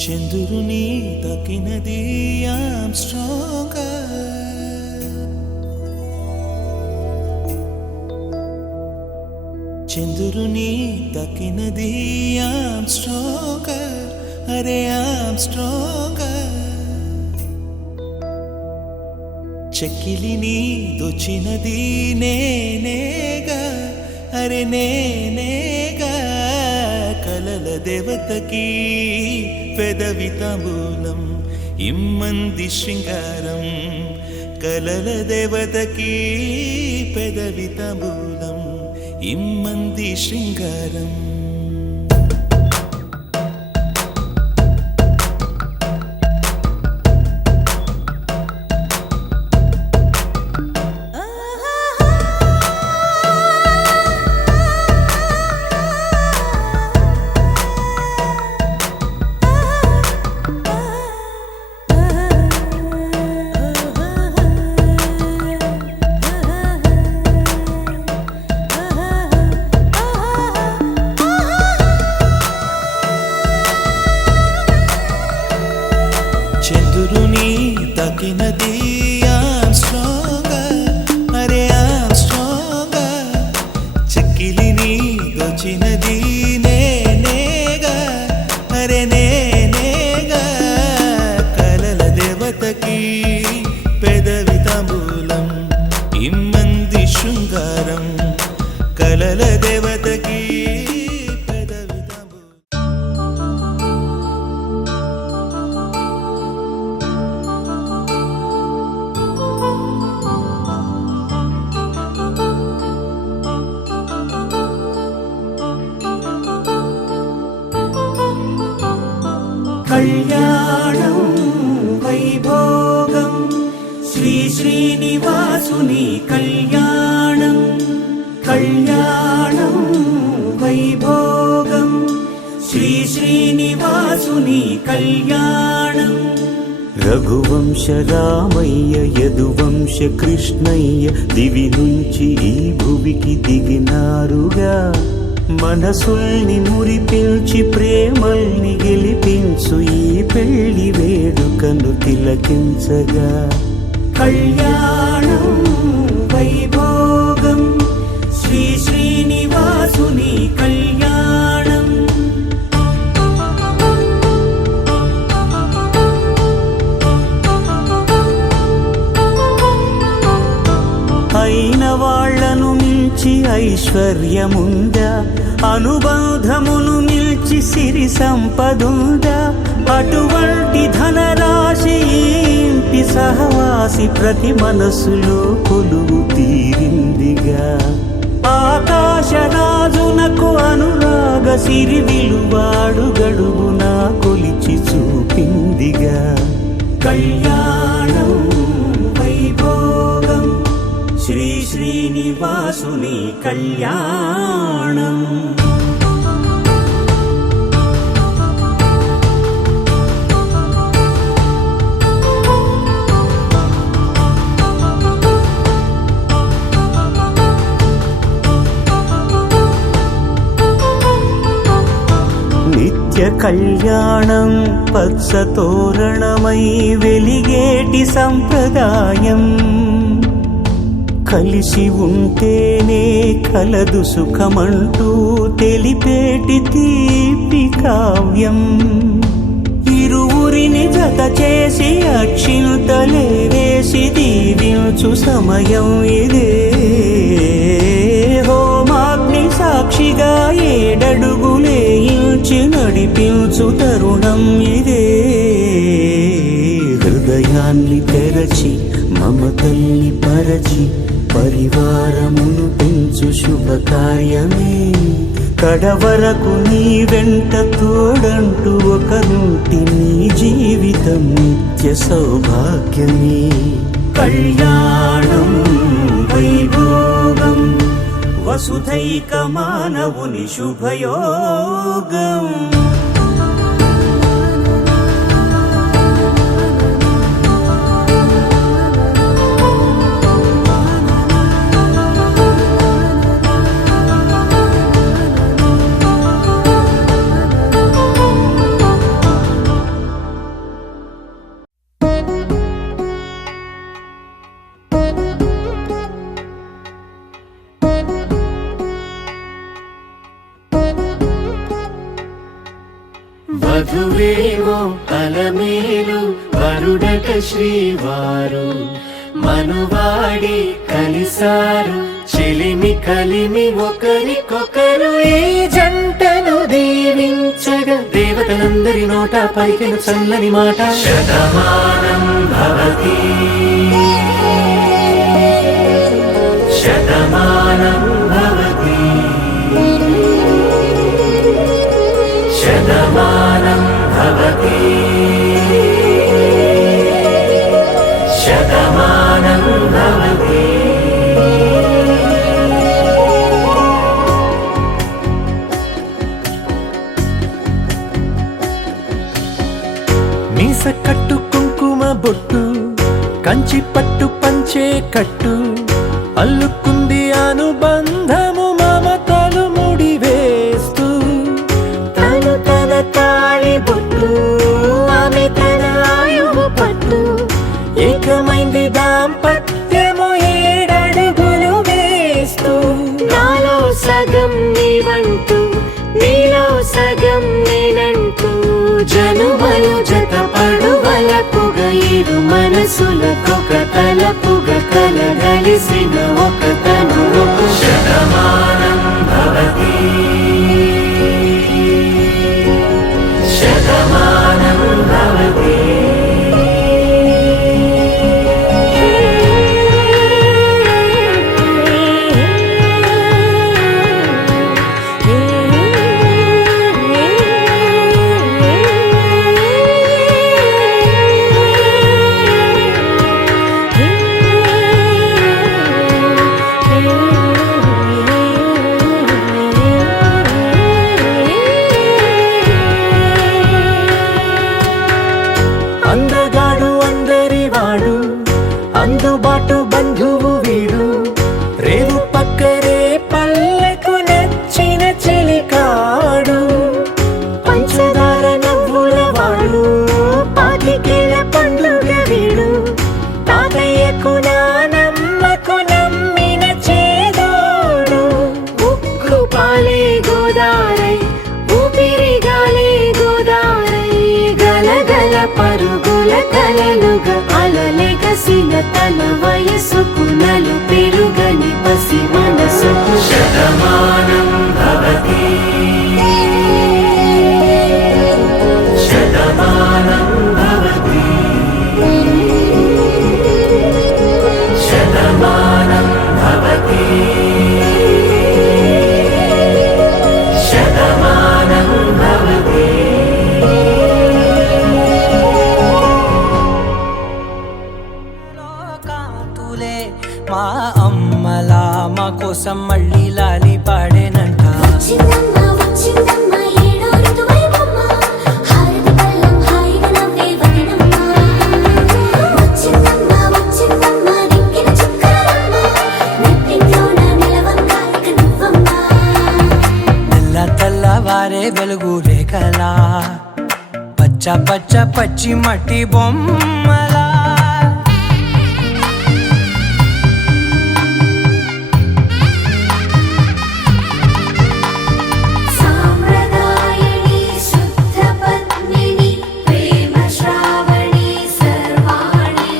చంద్రుని తాకినది I'm stronger. చంద్రుని తాకినది I'm stronger. అరే I'm stronger. చెక్కిలిని దోచినది నేనేగా అరే నేనేగా కలల దేవతకి పెదవి తాంబూలం ఇమ్మంది శృంగారం కలల దేవతకి పెదవి తాంబూలం ఇమ్మంది శృంగారం చంద్రుని తాకినది I'm stronger. అరే I'm stronger. చెక్కిలిని దోచినది నేనేగా అరే నేనేగా కలల దేవతకి పెదవి తాంబూలం ఇమ్మంది శృంగారం కలల దేవతకి పెదవి తాంబూలం కళ్యాణం వైభోగం శ్రీ శ్రీనివాసుని కళ్యాణం కళ్యాణం వైభోగం శ్రీ శ్రీనివాసుని కళ్యాణం రఘువంశ రామయ్య యదువంశ కృష్ణయ్య దివి నుంచి ఈ భువికి దిగినారుగా మనసుల్ని మురిపించి ప్రేమల్ని గెలిపించు ఈ పెళ్లి వేడుకను తిలకించగా కళ్యాణం వైభోగం శ్రీ శ్రీనివాసుని కళ్యాణం అయిన వాళ్లను మించి ఐశ్వర్యముందా అనుబంధమును మిల్చి సిరి సంపదుందా అటువంటి ధనరాశి ఇంటి సహవాసి ప్రతి మనసులో కొలువు తీరిందిగా ఆకాశరాజునకు అనురాగ సిరి విలువాడు గడుగునా కొలిచి చూపిందిగా కళ్యాణం వైభోగం శ్రీ శ్రీనివాసుని కళ్యాణం నిత్య కళ్యాణం పచ్చ తోరణమై వెలిగేటి సంప్రదాయం కలిసి ఉంటేనే కలదు సుఖమంటూ తెలిపేటి తీపి కావ్యం ఇరువురిని జత చేసి అక్షింతలే వేసి దీవించు సమయం ఇదే హోమాగ్ని సాక్షిగా ఏడడుగులే ఇంచి నడిపించు తరుణం ఇదే హృదయాన్ని తెరచి మమతల్ని పరచి పరివారమును పెంచు శుభకార్యమే కడవరకు నీ వెంట తోడంటూ ఒకరుంటి నీ జీవితం నిత్య సౌభాగ్యమే కళ్యాణం వైభోగం వసుధైక మానవుని శుభయోగం వధువేమో అలమేలు వరుడట శ్రీవారు మనువాడి కలిసారు చెలిమి కలిమి ఒకరికొకరు ఈ జంటను దీవించగా దేవతలందరి నోట పలికిన చల్లని మాట శతమానం భవతి శతమానం భవతి శతమానం భవతి శతమానం భవతి. మీస కట్టు కుంకుమ బొట్టు కంచి పట్టు పంచే కట్టు అల్లుకుంది అనుబంధము మమతలు ముడివేస్తూ తను తన తాళి బొట్టు ఆమె తన ఆయువు పట్టు ఏకమైంది దాంపత్యము 7 అడుగులు వేస్తూ నాలో సగం నీవంటూ నీలో సగం నేనంటూ జనుమలు జతపడు వలపుగ ఇరు మనసులకొక తలపుగ కలగలిసిన ఒక తను శతమానం భవతి శతమానం భవతి. అందగాడు అందరివాడు అందుబాటు బంధువు వీడు రేవు పక్కరే పల్లెకు నచ్చిన చెలికాడు పంచదార నవ్వుల వాడు పాతికేల పండుగ వీడు తాతయ్యకు నానమ్మకు నమ్మిన చేదోడు ఉక్కు పాలే గోదారై ఊపిరిగాలే గోదారై గలగల పరుగుల కలలుగా అలలెగసిన తన వయసుకు నలు పెరుగని పసి మనసుకు శతమానం భవతి శతమానం భవతి శతమానం భవతి శతమానం భవతి. మా అమ్మలా మా కోసం మళ్ళీ లాలి పాడేనంట వచ్చిందమ్మా వచ్చిందమ్మా ఏడో ఋతువైవమ్మా హారతి పళ్ళం హాయిగా నవ్వే వదినమ్మా వచ్చిందమ్మా వచ్చిందమ్మా దిక్కిన చుక్కలమ్మా నెట్టింట్లోన నిలవంగా ఇక నువ్వమ్మా తెల్ల తెల్లవారే వెలుగు రేఖలా పచ్చ పచ్చ పచ్చి మట్టి బొమ్మలా సాంప్రదాయని శుద్ధ పద్మిని ప్రేమ శ్రావణి సర్వాణి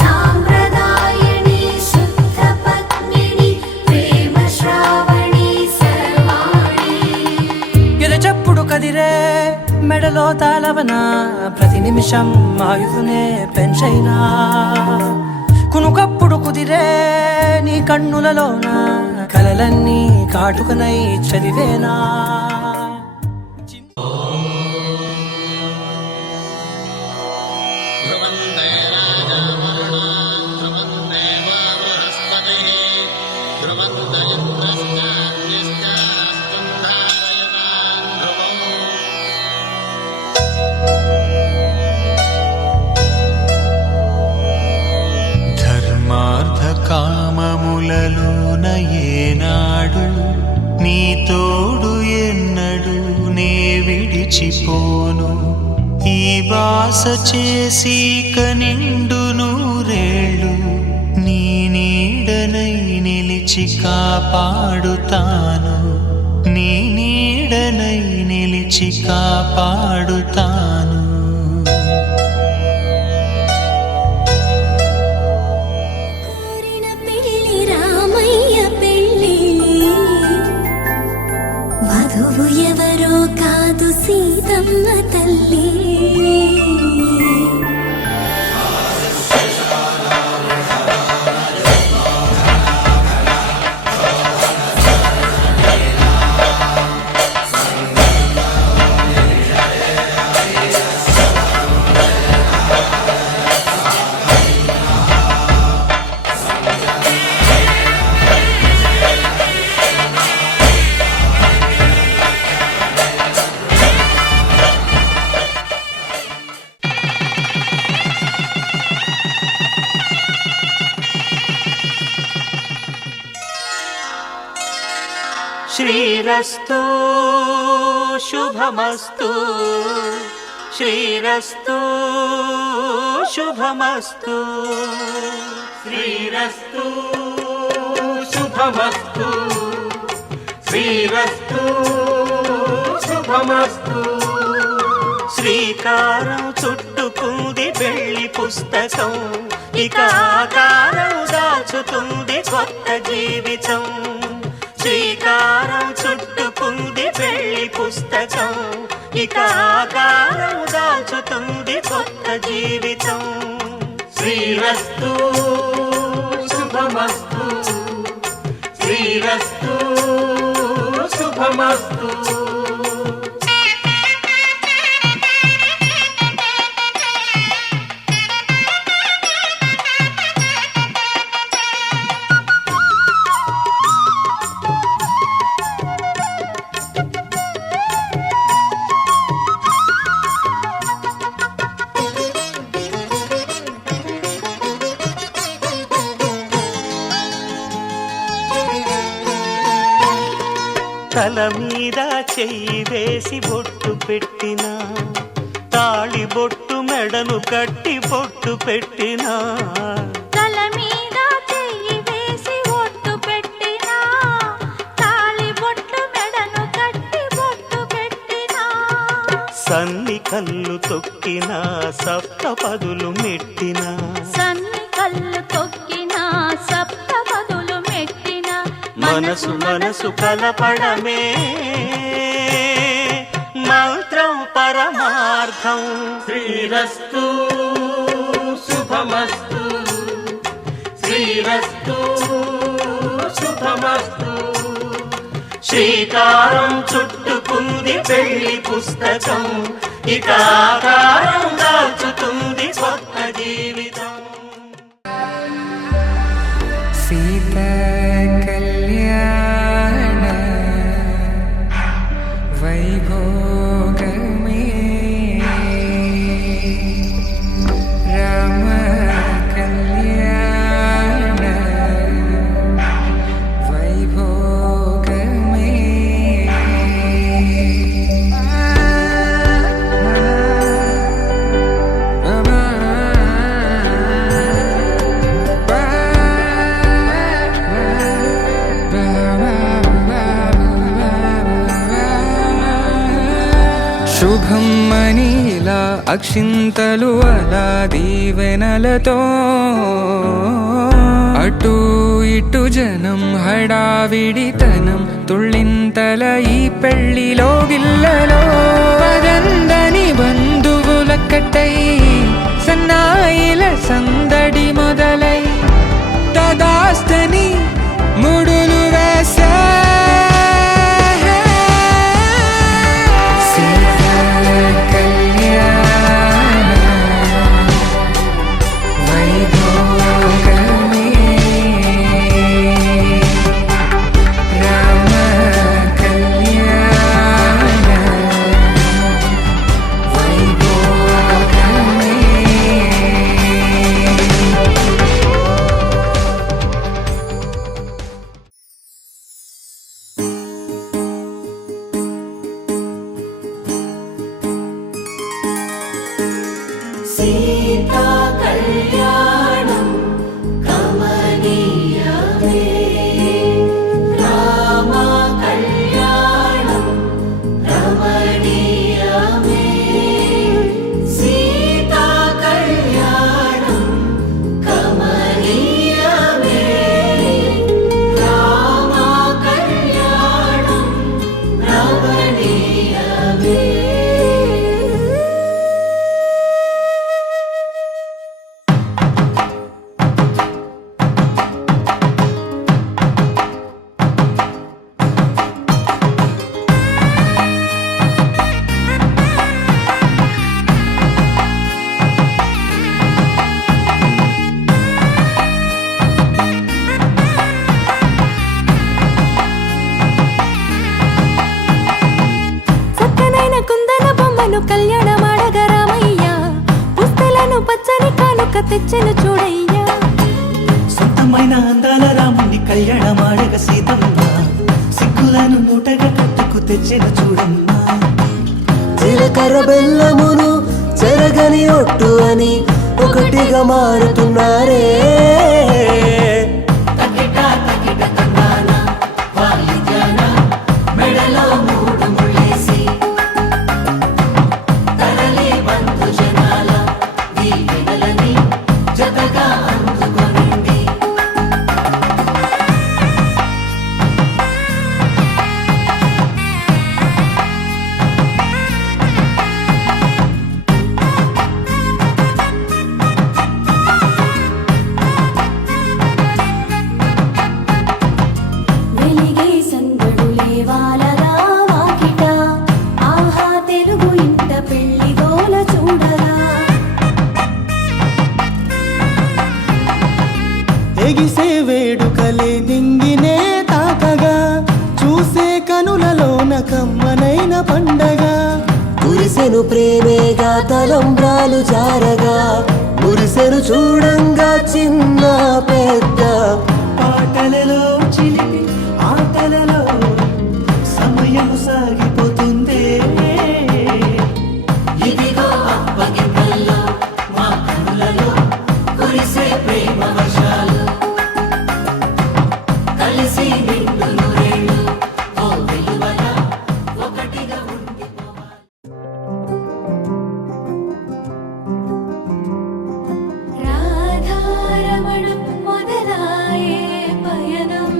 సాంప్రదాయని శుద్ధ పద్మిని ప్రేమ శ్రావణి సర్వాణి ఎరచప్పుడు కదిరే మెడలో తాళవన ప్రతి నిమిషం ఆయుధునే పెంచైనా కునుకప్పుడు కుదిరే నీ కన్నులలోన కలలన్నీ కాటుకనై చదివేనా ధర్మార్థ కామములలోన ఏనాడు నీ తోడు ఎన్నడు నే విడిచిపోను ఈ బాస చేసి కనిండు నూరేళ్ళు నీ నీడనై నిలిచి కాపాడుతాను నీ నీడనై నిలిచి నిలిచి కాపాడుతాను. కోరిన పెళ్లి రామయ్య పెళ్లి, వధువు ఎవరో కాదు సీతమ్మ తల్లి. శ్రీరస్తు శుభమస్తు, శ్రీరస్తు శుభమస్తు, శ్రీరస్తు శుభమస్తు, శ్రీరస్తు శుభమస్తు. శ్రీకారం చుట్టుకుంది పెళ్లి పుస్తకం, ఇక ఆకారం దాచుతుంది కొత్త జీవితం. శ్రీకారం చుట్టుకుంది పెళ్లి పుస్తకం, ఇక ఆకారం దాచుతుంది కొత్త జీవితం. శ్రీరస్తు శుభమస్తు, శ్రీరస్తు శుభమస్తు. తల మీద చెయ్యి వేసి బొట్టు పెట్టినా, తాళి బొట్టు మెడను కట్టి బొట్టు పెట్టినా, తల మీద చెయ్యి వేసి బొట్టు పెట్టినా, తాళి బొట్టు మెడను కట్టి బొట్టు పెట్టినా, సన్ని కళ్ళు తొక్కినా సప్తపదులు మెట్టినా, సన్ని కళ్ళు తొక్కినా సప్తపదులు మెట్టినా, మనసు మనసు కలపడమే మంత్రం పరమార్థం. శ్రీరస్తు శుభమస్తు, శ్రీరస్తు శుభమస్తు. శ్రీకారం చుట్టుకుంది పెళ్లి పుస్తకం, ఇక ఆకారం దాచుతుంది కొత్త జీవితం. సీత కళ్యాణ వైభోగమే, రామ కళ్యాణ వైభోగమే. శుభం మనీలా అక్షింతలు అలా దీవెనలతో, అటు ఇటు జనం హడావిడితనం, తుళ్ళింతల ఈ పెళ్లిలో గిల్లలో. పదందని బంధువులక్కటై సన్నాయిల సందడి మొదలై, తదాస్తని ముడులు వేసే. సీతా కళ్యాణం కమనీయమే, రామ కళ్యాణం రమణీయమే. మన కుందన బొమ్మను కళ్యాణమాడగరామయ్య పుస్తలను పచ్చని కానుక తెచ్చెను చూడయ్యా సొంతమైన అందాల రాముని కళ్యాణమాడగ సీతమ్మ సిగ్గులను మూటగా కట్టుకు తెచ్చిన చూడమ్మ జీలకర్ర బెల్లమును చెరగని ఒట్టు అని ఒకటిగా మారుతున్నారే వెలిగే సందడులే వాలగా వాకిట ఆహా తెలుగు ఇంట పెళ్లి గోల చూడగా ఎగిసే వేడుకలే నింగినే తాకగా చూసే కనులలోన కమ్మనైన పండగ కురిసెను ప్రేమేగా తలంబ్రాలు జారగా మురిసెను చూడంగా చిన్న పెద్ద పాటలలో చిలిపి ఆటలలో సమయం సాగిపోతుందే ఇదిగో అప్పగింతల్లో మా కనులలో కురిసే ప్రేమ వర్షాలు కలిసి నిండు నూరేళ్ళు ఓ వెలువల ఒకటిగా ఉండిపోవాలి రాధారమణం మొదలాయే పయనం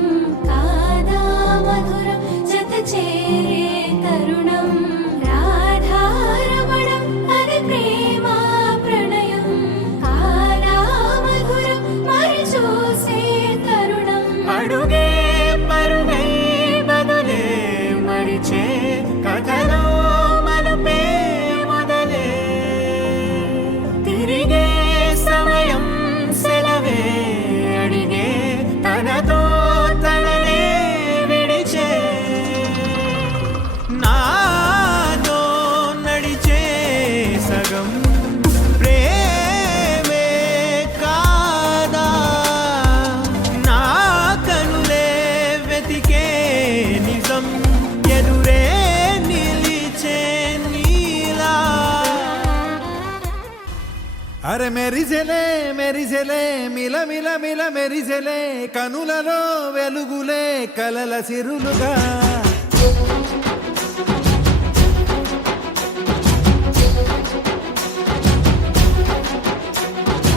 కాదా మధురం జత చేరే తరుణం రాధారమణం అది ప్రేమ ప్రణయం కాదా మధురం మరి చూసే తరుణం అడుగే పరుగై బదులే మరిచే కథలో మలుపే మొదలే తిరిగే సమయం సెలవే అడిగే తనతో తననే విడిచే నాతో నడిచే సగం ప్రేమే కాదా నా కనులే వెతికే నిజం ఎదురే నిలిచే నీలా అరే మెరిసెలే మెరిసెలే మిల మిల మిల మెరిసెలే కనులలో వెలుగులే కలల సిరులుగా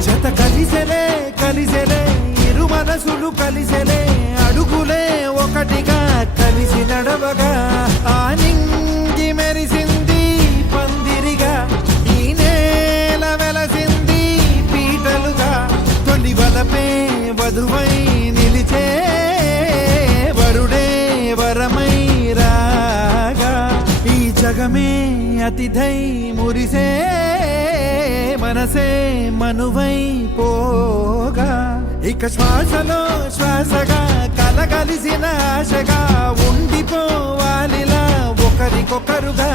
జత కలిసెలే కలిసెలే ఇరు మనసులు కలిసెలే అడుగులే ఒకటిగా కలిసి నడవగా ఆ నింగి మెరిసింది పందిరిగా ఈ నేల వెలసింది పీటలుగా తొలి వలపే వధువై నిలిచే వరుడే వరమై రాగా ఈ జగమే అతిథై మురిసే మనసే మనువై పోగా ఇక శ్వాసలో శ్వాసగా కలగలిసిన ఆశగా ఉండిపోవాలిలా ఒకరికొకరుగా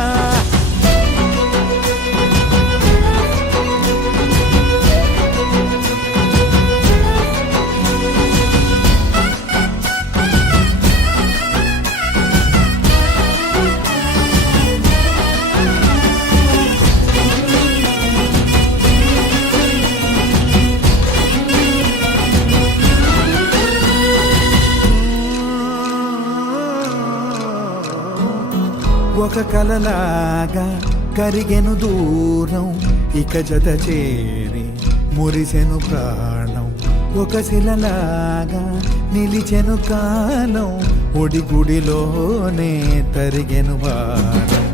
ఒక కలలాగా కరిగెను దూరం ఇక జత చేరి మురిసెను ప్రాణం ఒక శిలలాగా నిలిచెను కాలం ఒడిగుడిలోనే తరిగెను బాణం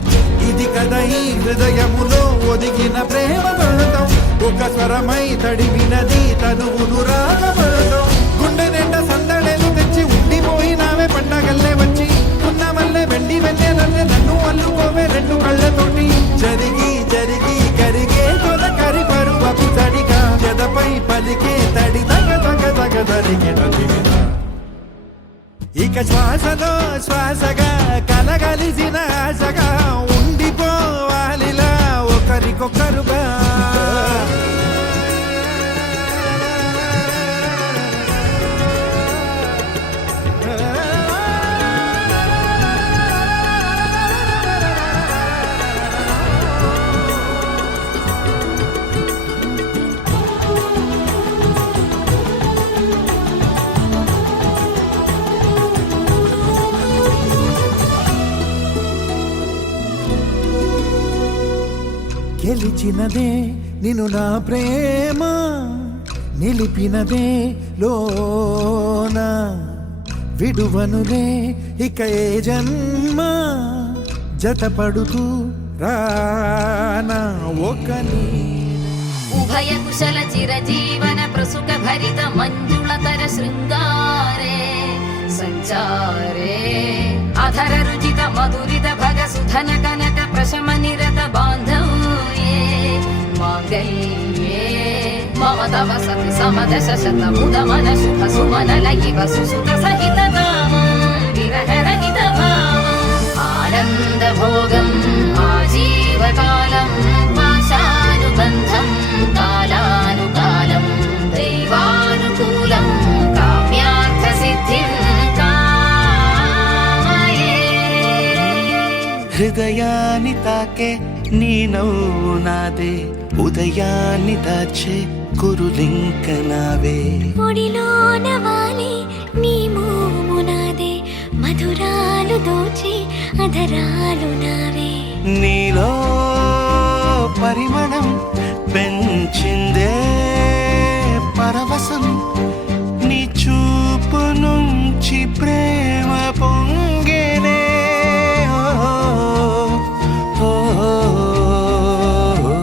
ఇది కదా ఈ హృదయములో ఒదిగిన ప్రేమ పడతాం ఒక స్వరమై తడివినది తనువును రాగపడతాం గుండె నిండా సందడేలు తెచ్చి ఉండిపోయినావే పండగల్లే వచ్చి ఉన్న మల్లె వెండి వెన్నెలల్లే నన్ను అల్లుకోవే రెండు కళ్ళతోటి జరిగి జరిగి కరిగే తొలకరి పరువపు తడిగా జదపై పలికే తడి తగ తగ తగ తరిగిన ఇక శ్వాసలో శ్వాసగా కలగలిసిన ఆశగా ఉండిపో గెలిచినదే నిన్ను నా ప్రేమ, నిలిపినదే లోన, విడువనులే ఇక ఏ జన్మ, జతపడుతూ రానా ఒక ఉభయ కుశల చిరజీవన ప్రసుక భరిత మంజుళతర శృంగారే సంచారే అధర రుచిత మధురిత భగ సుధన కనక ప్రశమ నిరత బాంధవ్యే మాంగళ్యే మమ తవ సతి సమదశ శత ముదమన శుభ సుమనల ఇవ సుసుత సహిత కామం విరహ రహిత భావం ఆనంద భోగం ఆజీవకాలం పాశానుబంధం కాలానుకాలం దైవానుకూలం కామ్యార్థ సిద్ధిం కామయే. హృదయాన్ని తాకే నీ నవ్వు నాదే, ఉదయాన్ని దాచే కురులింక నావే. పొడిలోన వాలి నీ మోము నాదే, మధురాలు దోచి అధరాలు నావే. నీలో పరిమళం పెంచిందే పరవశం, నీ చూపు నుంచి ప్రేమ పొంగేనే. ఓ, ఓ, ఓ, ఓ.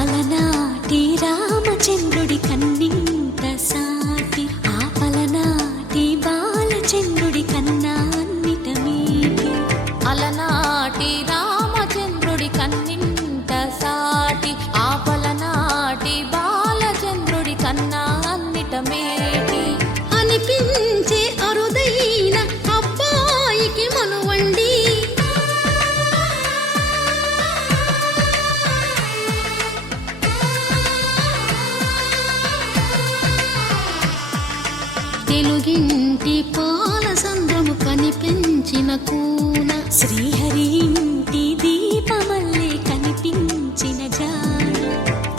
అలనాటి రామచంద్రుడి కన్నింత సాటి, ఆపలనాటి బాలచంద్రుడి కన్నా అన్నిట మీటి. అలనాటి రామచంద్రుడి కన్నింత సాటి, ఆపలనాటి బాలచంద్రుడి కన్నా అన్నిట మేటి. అనిపించే అరుదైన అబ్బాయికి మనువండి, తెలుగింటి పాల సంద్రము కనిపించిన కూన, శ్రీహరి ఇంటి దీపమల్లే కనిపించిన జాన.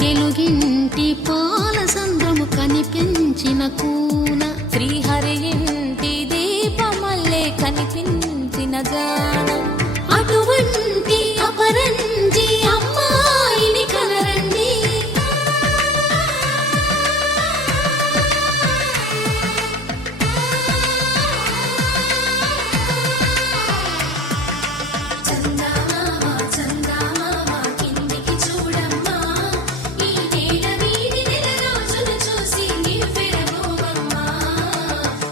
తెలుగింటి పాల సంద్రము కనిపించిన కూన, శ్రీహరి ఇంటి దీపమల్లే కనిపించిన జాన. అటువంటి అపరంజి అమ్మాయిని కనరండి. చందమామ చందమామ కిందికి చూడమ్మా, ఈ నేల వీడి నెల రోజులు చూసి నివ్వెరబోవమ్మా.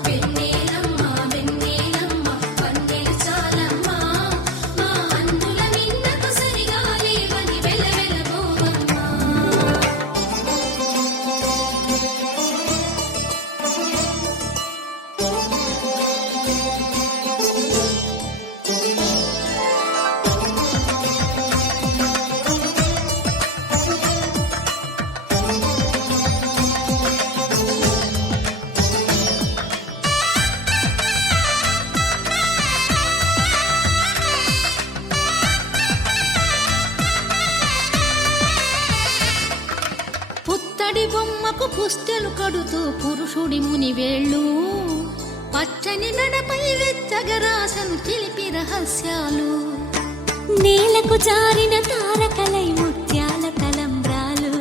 వెన్నెలమ్మ వెన్నెలమ్మ పన్నెలు చాలమ్మా, మా అందుల మిన్నకు సరిగా లేవని వెలవెలబోవమ్మా. పుత్తడి బొమ్మకు పుస్తెలు కడుతూ పురుషుడి ముని వేళ్ళు, పచ్చని నడపై వెచ్చగరాసను చిలిపి రహస్యాలు. నేలకు జారిన తారకలై ముత్యాల తలంబ్రాలు,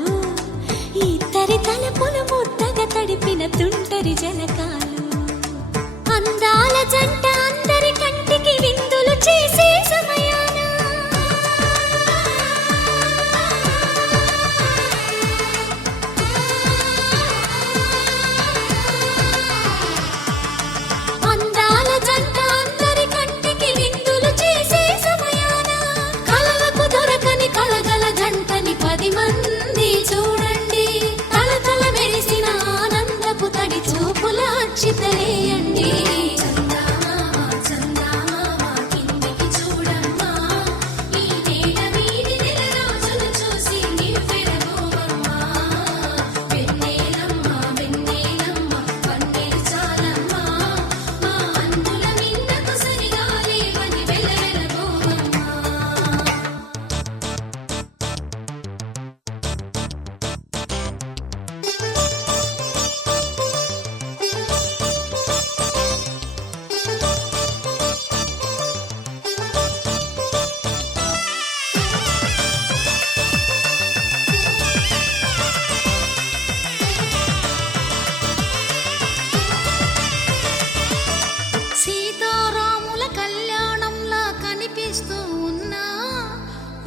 ఇద్దరి తలపులు ముద్దగా తడిపిన తుంటరి జలకాలు. అందాల జంట అందరి కంటికి విందులు చేసే సమయాన, అందాల జంట అందరి కంటికి విందులు చేసే సమయాన, కలలకు దొరకని కలగల జంటని 10 మంది చూడండి. తలతల మెరిసిన ఆనందపు తడి చూపుల అక్షితలేయండి. చందమామ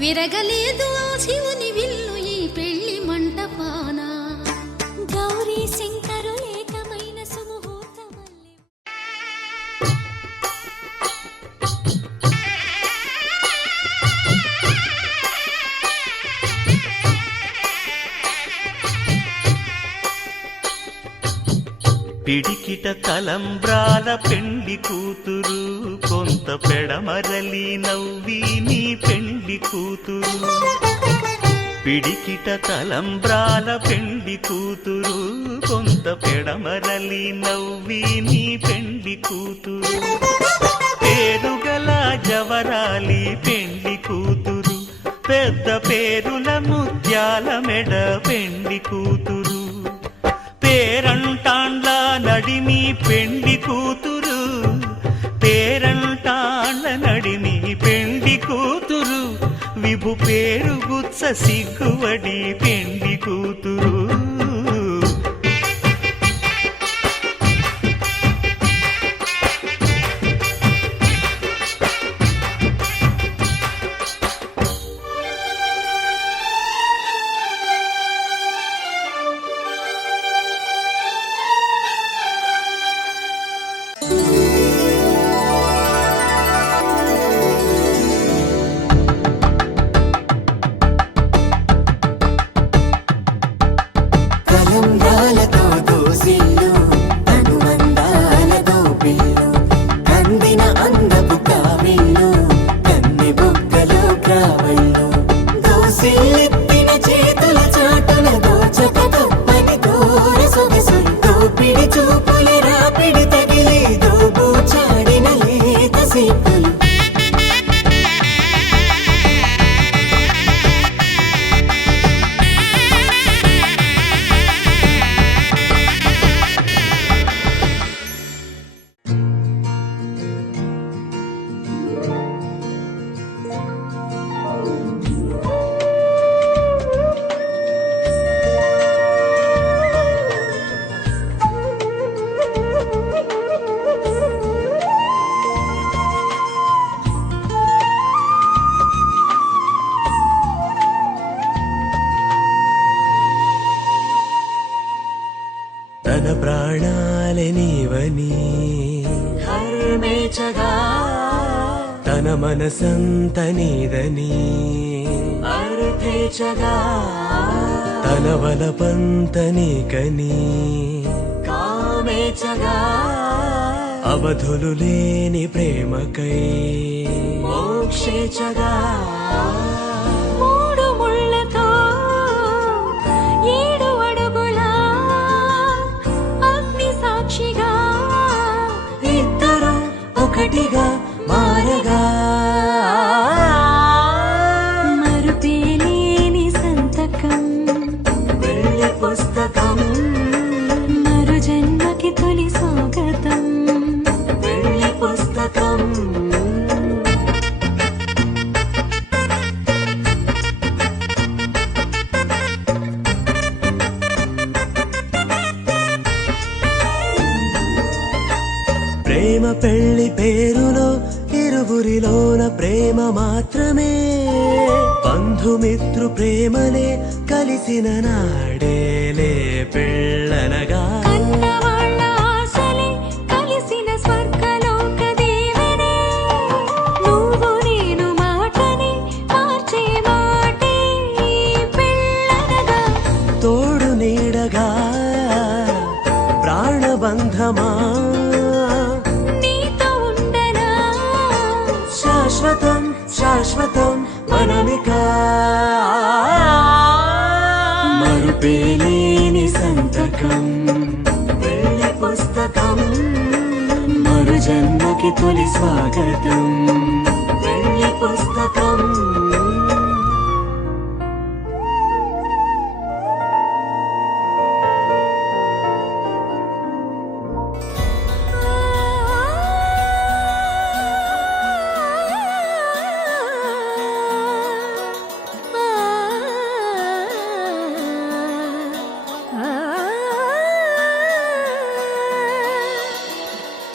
విరగలేదు ఆ శివుని విల్లు ఈ పెళ్లి మంటపాన. గౌరీ శంకరు ఏకమైన సుముహూర్తమల్లె. పిడికిట తలంబ్రాల పెండ్లి కూతురు, కొంత పెడమరలి నవ్వి నీ పెండ్లి కూతురు. పిడికిట తలంబ్రాల పెండ్లి కూతురు, కొంత పెడమరలి నవ్వి నీ పెండ్లి కూతురు. పేరుగల జవరాలి పెండ్లి కూతురు, పెద్ద పేరుల ముత్యాల మెడ పెండ్లి కూతురు. పేరంటాండ్ల నడిమి పెండ్లి కూతురు, పేరంటాండ్ల నడిమి పెండ్లి కూతురు. విభు పేరు గుత్స సిగ్గువడి పెండ్లి కూతురు. తలంబ్రాలతో దోసిల్లు అనుబంధాలతో పిల్లు, కందిన అందపు కావిళ్ళు కన్ని బుగ్గలు గ్రావళ్ళు. దోసిల్లెత్తిన చేతుల చాటున దోచక తప్పని దూర సొగసులు, దోపిడి చూపుల రాపిడి తగిలి దోబూచాడిన లేత సీపులు. తన ప్రాణాలే నీవని హర్మేచగా, తన మనసంత నీదని అర్థేచగా, తన వలపంత నీకని కామేచగా, అవధులు లేని ప్రేమకై మోక్షేచగా. మూడు ముళ్ళతో 7 అడుగుల అగ్ని సాక్షిగా, ఇద్దరు ఒకటిగా మారగా, మరుపేలేని సంతకం వెళ్ళి పుస్తకం, మరు జన్మకి తొలి స్వాగతం. వెళ్ళి పుస్తకం. ప్రేమ పెళ్లి పేరులో ఇరువురిలోన ప్రేమ మాత్రమే, బంధుమిత్రు ప్రేమలే కలిసిన నాడేలే పెళ్ళనగా. కన్నవాళ్ళ ఆశలే కలిసిన స్వర్గలోక దీవెనే, నువ్వు నేను మాటని మార్చే మాటే పెళ్ళనగా. తోడు నీడగా ప్రాణబంధమా, నీతో ఉండనా శాశ్వతం శాశ్వతం మనమిక. మరుపేలేని సంతకం వెళ్ళి పుస్తకం, మరు జన్మకి తొలి స్వాగతం. వెళ్ళి పుస్తకం.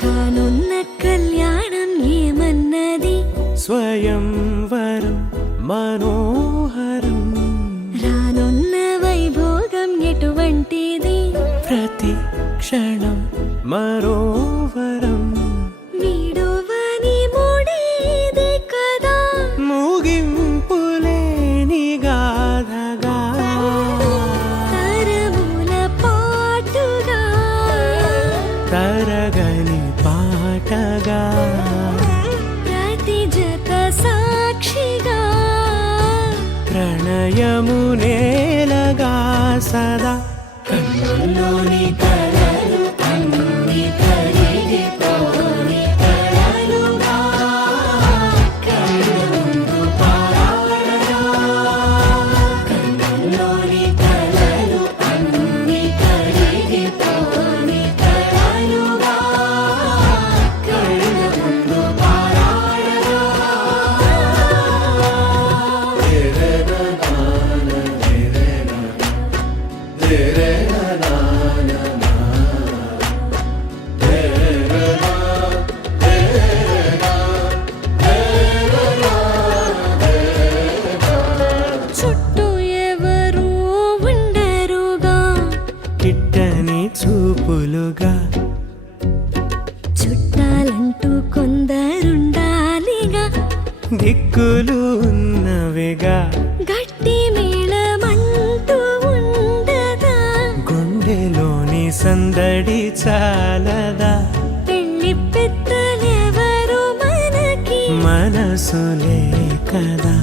కానున్న కళ్యాణం ఏమన్నది, స్వయంవరం మనోహరం రానున్న వైభోగం ఎటువంటిది ప్రతి క్షణం మరోవరం వీడువని మూడేది కదా ముగింపులేని గాథగా తరముల పాటుగా తరగని పాటగా ప్రతి జత సాక్షిగా ప్రణయము నేలగా సదా కన్నుల్లోని కలలు అన్ని కరిగిపోని కలలుగా కళ్ళ ముందు పారాడగా కన్నుల్లోని కలలు అన్ని కరిగిపోని కలలుగా కళ్ళ ముందు పారాడగా చుట్టూ ఎవరు ఉండరుగా కిట్టని చూపులుగా చుట్టాలంటూ కొందరుండాలిగా దిక్కులు ఉన్నవిగా గట్టి మేళమంటూ ఉండదా గుండెలోని సందడి చాలదా పెళ్లి పెద్దలెవరు మనకి మనసులే కదా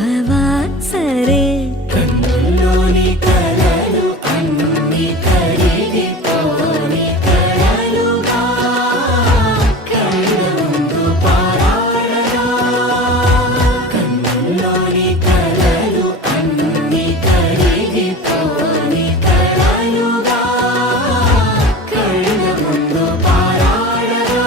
అవా సరే కన్నుల్లోని కలలు అన్ని కరిగిపోని కలలుగా కళ్ళ ముందు పారాడగా కన్నుల్లోని కలలు అన్ని కరిగిపోని కలలుగా కళ్ళ ముందు పారాడగా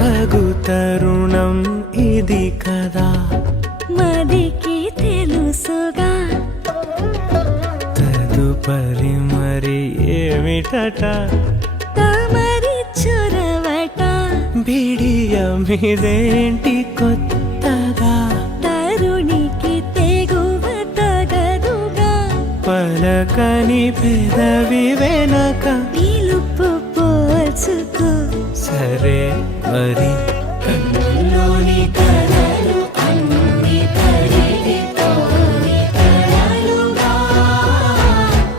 తగు తరుణం ఇది కదా మదికి తెలుసుగా తదుపరి మరి ఏమిటట తమరి చొరవట బిడియమిదేంటి కొత్తగా తరుణికి తెగువ తగదుగా పలకని పెదవి వెనక పిలుపు పోల్చుకో సరే మరి కన్నుల్లోని కలలు అన్ని కరిగిపోని కలలుగా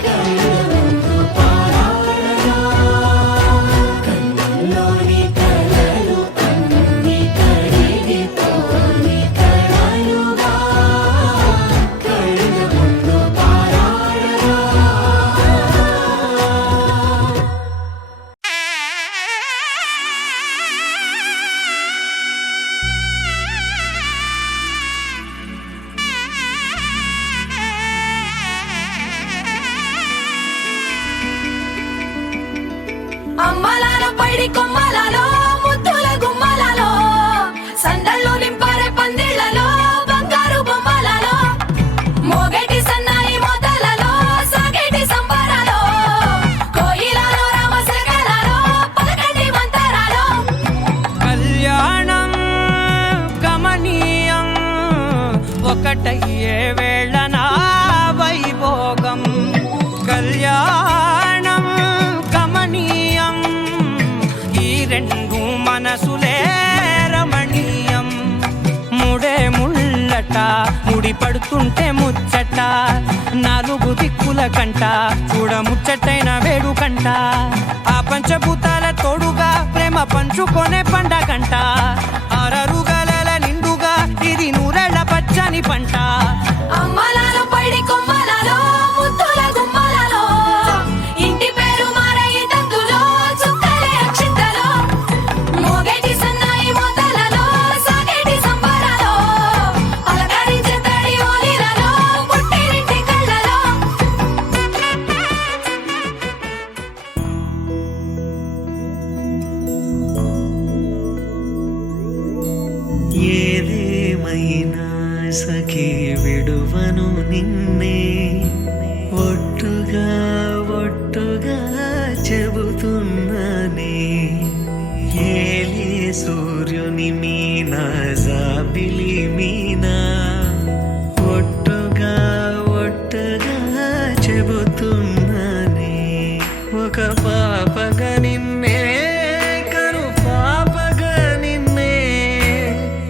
కళ్ళ ముందు పారాడగా కన్నుల్లోని కలలు అన్ని కరిగిపోని కలలుగా కళ్ళ ముందు పారాడగా అమ్మలాల పైడి కొమ్మలలో ముద్దుల గుమ్మలలో సందళ్ళు నింపారే పందిళ్లలో బంగారు బొమ్మలలో మోగేటి సన్నాయి మోతలలో సాగేటి సంబరాలో కోయిలలో రామశకలలో పలకండి మంతరాలో కళ్యాణం గమనీయం ఒకటయ్యే వేళ నా వైభోగం కళ్యాణం గమనీయం ఈ రెండు మనసులే రమణీయం ముడే ముళ్ళట ముడి పడుతుంటే ముచ్చట నాలుగు దిక్కుల కంట చూడ ముచ్చటైన వేడుకంట ఆ పంచభూతాల తోడుగా ప్రేమ పంచుకొనే పండగంట అరరుగలల నిండుగా ఇది నూరెళ్ళ పచ్చని పంట అమ్మలాల పైడి కొమ్మలలో ముద్దుల గుమ్మలలో ఇంటి పేరు మారయి తందులో చుక్కలే అక్షింతలో మోగేటి సన్నాయి మోతలలో సాగేటి సంబరాలో పలకరించే తడి ఓలిలలో పుట్టినింటి కళ్ళలో ఏలి సూర్యుని మీన జాబిలి మీన ఒట్టుగా చెబుతున్నానే ఒక పాపగా నిన్నే కను పాపగా నిన్నే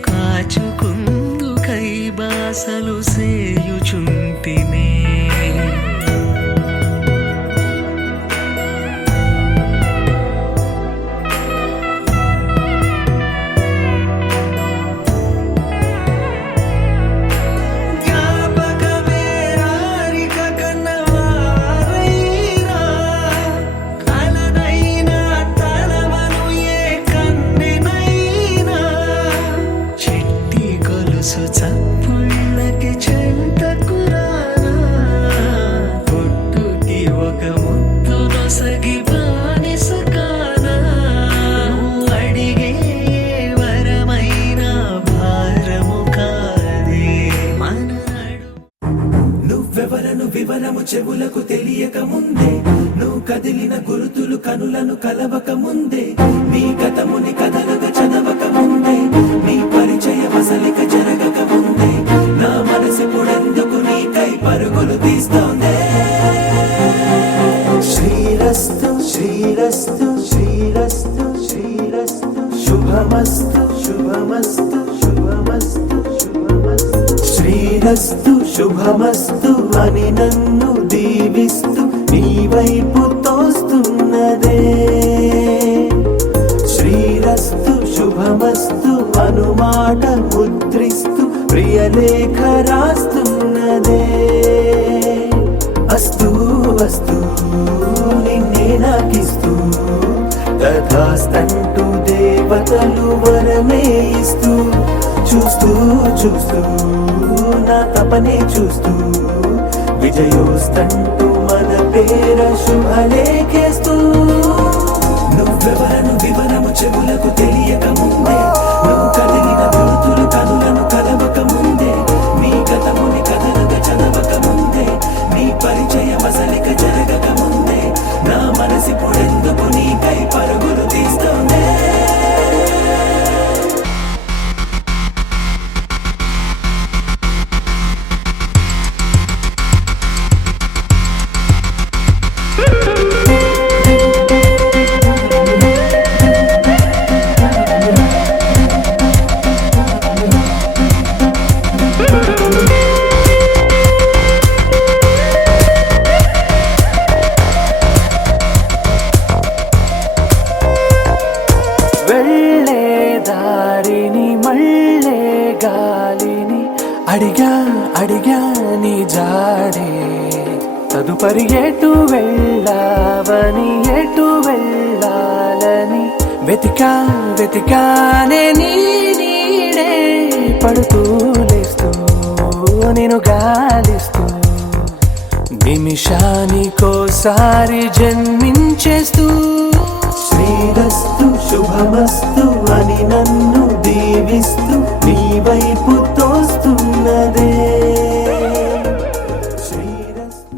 కాచుకుందు కై బాసలు సేయుచుంటినే చప్పుళ్ళకి చెంతకురానా పొట్టుకి ఒక ముద్దు నొసగి బానిస కానా అడిగే వరమైన భారము కాదే మనడు నువ్వెవరను వివరము చెవులకు తెలియక ముందే నువ్వు కదిలిన గురుతులు కనులను కలవక ముందే నీ గతముని కథలుగా చదవక ముందే నీ పరిచయ వసలిక జరగక ముందే నా మనసు పుడెందుకు నీకై పరుగులు తీస్తోందే శ్రీరస్తు శ్రీరస్తు శ్రీరస్తు శ్రీరస్తు శుభమస్తు శుభమస్తు శుభమస్తు శుభమస్తు శ్రీరస్తు శుభమస్తు అని నన్ను దీవిస్తూ నీ వైపు తోస్తున్నదే శ్రీరస్తు శుభమస్తు అనుమాట ముద్రిస్తూ ప్రియలేఖ రాస్తున్నదే అస్తు అస్తు నిన్నే నాకిస్తూ తథాస్తంటూ దేవతలు వరమే ఇస్తూ చూస్తూ చూస్తూ నా తపనే చూస్తూ విజయోస్తంటూ మన పేర శుభలేఖేస్తూ నువ్వెవరను వివరము చెవులకు తెలియక ముందే నువ్వు కదిలిన గుర్తులు కనులను కలవక ముందే నీ గతముని కథలుగా చదవక ముందే నీ పరిచయ మసలిక జరగక ముందే నా మనసి పొడెందుకు నీకై పరుగులు తీస్తోందే వెళ్ళే దారిని మళ్ళే గాలిని అడిగా అడిగా నీ జాడే తదుపరి ఎటు వెళ్ళావని ఎటు వెళ్ళాలని వెతికా వెతికానే నీ నీడే పడుతూ లేస్తూ నేను గాలిస్తూ నిమిషానికోసారి జన్మించేస్తూ శ్రీరస్తు శుభమస్తు అని నన్ను దీవిస్తూ నీ వైపు తోస్తున్నదే శ్రీరస్తు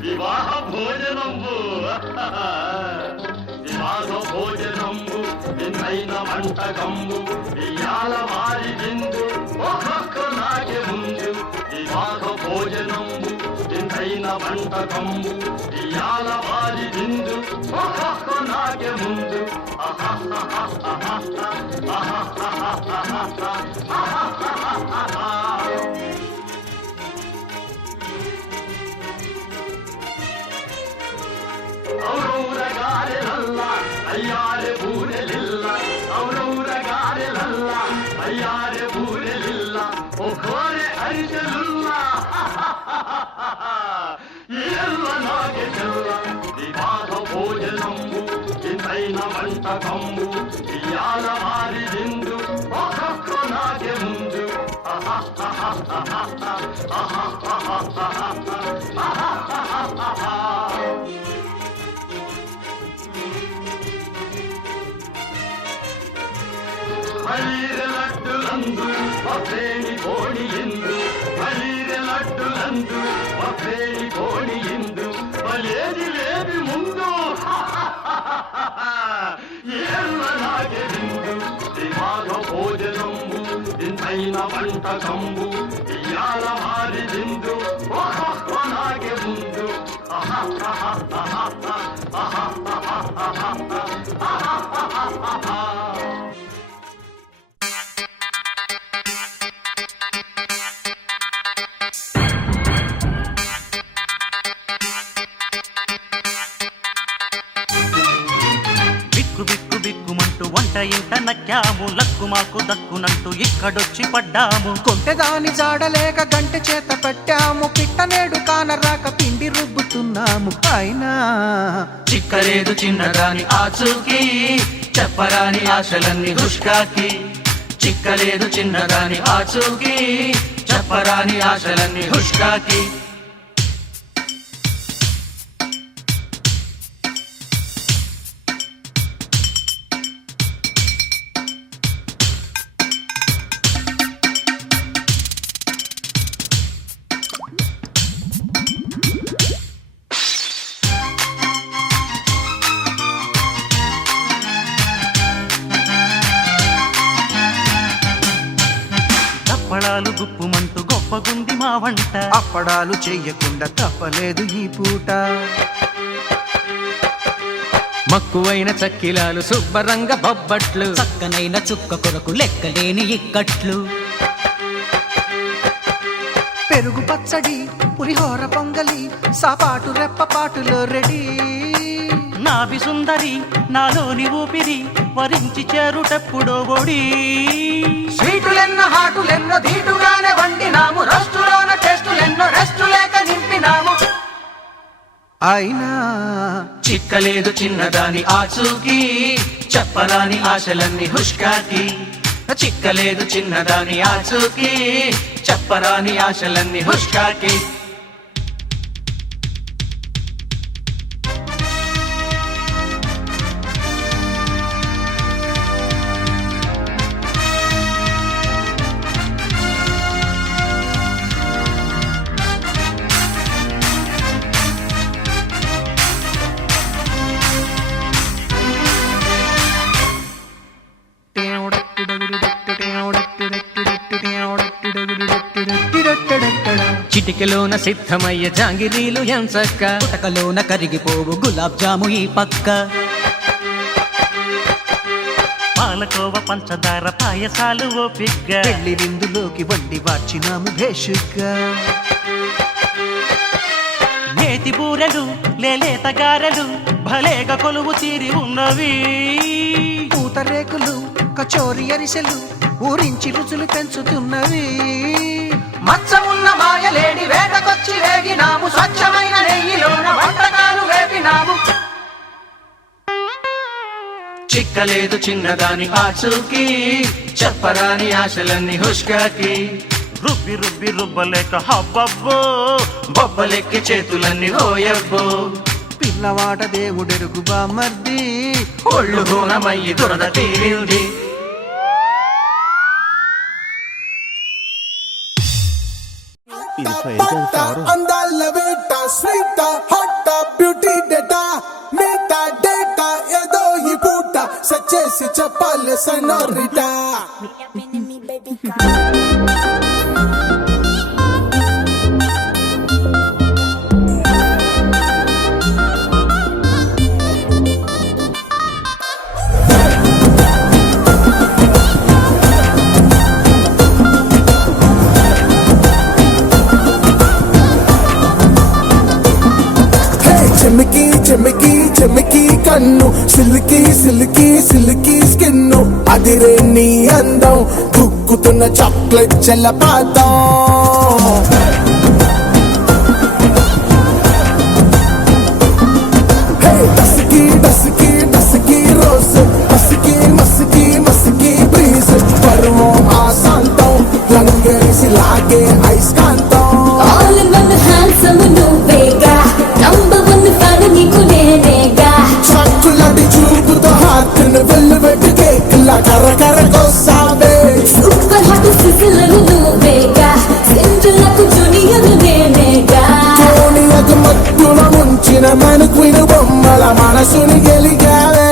వివాహ భోజనంబు వివాహ భోజనంబు విన్నైన వంటకంబు ఇయాల మారి విందు ఒక్కొక్క నాకే ముందు వివాహ భోజనంబు విన్నైన వంటకంబు ఇయాల మారి విందు ఒక్కొక్క నాకే ముందు ఔరౌరగారెలల్ల అయ్యారె బూరెలిల్ల ఔరౌరగారెలల్ల అయ్యారె బూరెలిల్ల ఒకోరె అరిసెలుల్ల ఎల్ల నాగే చెల్ల వివాహ భోజనంబు ఇంతైన వంటకంబు ఇయాల మారి విందు ఒక్కొక్క నాగే ముందు ಹಳೀರೆ ಲಡ್ಡುಲಂದು ಮಫೇನಿ ಗೋಣಿಯಿಂದು ಹಳೀರೆ ಲಡ್ಡುಲಂದು ಮಫೇನಿ ಗೋಣಿಯಿಂದು వంటకంబు ఇయాల మారి విందు నాగే ముందు బిక్కు బిక్కు బిక్కుమంటూ వంట ఇంట నక్కాము లక్కు మాకు దక్కునంటూ ఇక్కడొచ్చి పడ్డాము. కొంటెదాని జాడలేక గంటె చేత పెట్టాము, పిట్టనేడు కానరాక పిండి రుబ్బుతున్నాము. అయినా చిక్కలేదు చిన్నదాని ఆచూకి, చెప్పరాని ఆశలన్నీ హుష్కాకి. చిక్కలేదు చిన్నదాని ఆచూకి, చెప్పరాని ఆశలన్నీ హుష్కాకి. అప్పడాలు గుప్పుమంటూ గొప్పగుంది మా వంట. అప్పడాలు చెయ్యకుండా తప్పలేదు ఈ పూట. మక్కువైన చక్కిలాలు శుభ్రంగా బొబ్బట్లు, చక్కనైన చుక్క కొరకు లెక్కలేని ఇక్కట్లు. పెరుగు పచ్చడి, పులిహోర పొంగలి, సాపాటు రెప్పపాటులో రెడీ. నాభి సుందరి నాలోని ఊపిరి వరించి చేరుటెప్పుడో ఒడి. స్వీటులెన్నో హాటులెన్నో ధీటుగానే వండినాము, రస్టులోన టెస్టులెన్నో రెస్టు లేక నింపినాము. అయినా చిక్కలేదు చిన్నదాని ఆచూకి, చెప్పరాని ఆశలన్నీ హుష్కాకి. చిక్కలేదు చిన్నదాని ఆచూకి, చెప్పరాని ఆశలన్నీ హుష్కాకి. చిటికెలోన సిద్ధమయ్యే జాంగిరీలు ఎంచక్క, పుటకలోన కరిగిపోవు గులాబ్ జాము ఈ పక్క. పాలకోవ పంచదార పాయసాలు ఓపిగ్గా, పెళ్లి విందులోకి వండి వార్చినాము భేషుగ్గా. నేతి బూరెలు లేలేత గారెలు భలేగా కొలువు తీరి ఉన్నవి. పూతరేకులు కచోరి అరిసెలు ఊరించి రుచులు పెంచుతున్నవి. మచ్చమున్న మాయలేని వేటకొచ్చి వేగినాము, స్వచ్ఛమైన నెయ్యిలోన వంటకాలు వేపినాము. చిక్కలేదు చిన్నదాని ఆచూకి, చెప్పరాని ఆశలన్నీ హుష్కాకి. రుబ్బి రుబ్బి రుబ్బలేక హబ్బబ్బో, బొబ్బలెక్కి చేతులన్నీ ఓయబ్బో. పిల్లవాడ దేవుడెరుగు బామర్ది, ఒళ్ళు హూనమయ్యి దురద తీరింది. అందాల వేట స్వీట్ హాట్ బ్యూటీ డేటా మీటా డేటా ఏదో ఈ పూట సచ్చేసి చెప్పాలి సనోరిటా. చెమికి చెమికి చెమికి కన్ను, సిల్కి సిల్కి సిల్కి స్కిన్ను, అదిరే నీ అందం కుక్కుతున్న చాక్లెట్ జలపాతం. డస్కి డస్కి డస్కి రోజ్, మస్కి మస్కి మస్కి బ్రీజ్, పర్వం ఆశాంతం లంగేసి లాగే ఐస్కాంతం. All in one handsome నువ్వేగా, number one fan నీకు నేనేగా. చక్కులటి చూపుతో హార్ట్ను వెల్లువెట్టు కేక్లా కరకరకొస్తావే. సూపర్ హాట్ సిసిల్ నువ్వేగా, సింజులకు జూనియర్ నేనేగా. జూనియర్కు మత్తుల ముంచిన మనకును బొమ్మల మనసుని గెలిగావే.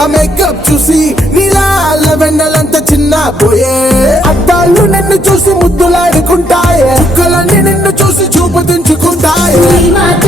ఆ మేకప్ చూసి నీలా వెన్నెలంత చిన్న పోయే అద్దాలు నిన్ను చూసి ముద్దులాడుకుంటాయే చుక్కలన్నీ నిన్ను చూసి చూపు దించుకుంటాయే ఈ మాట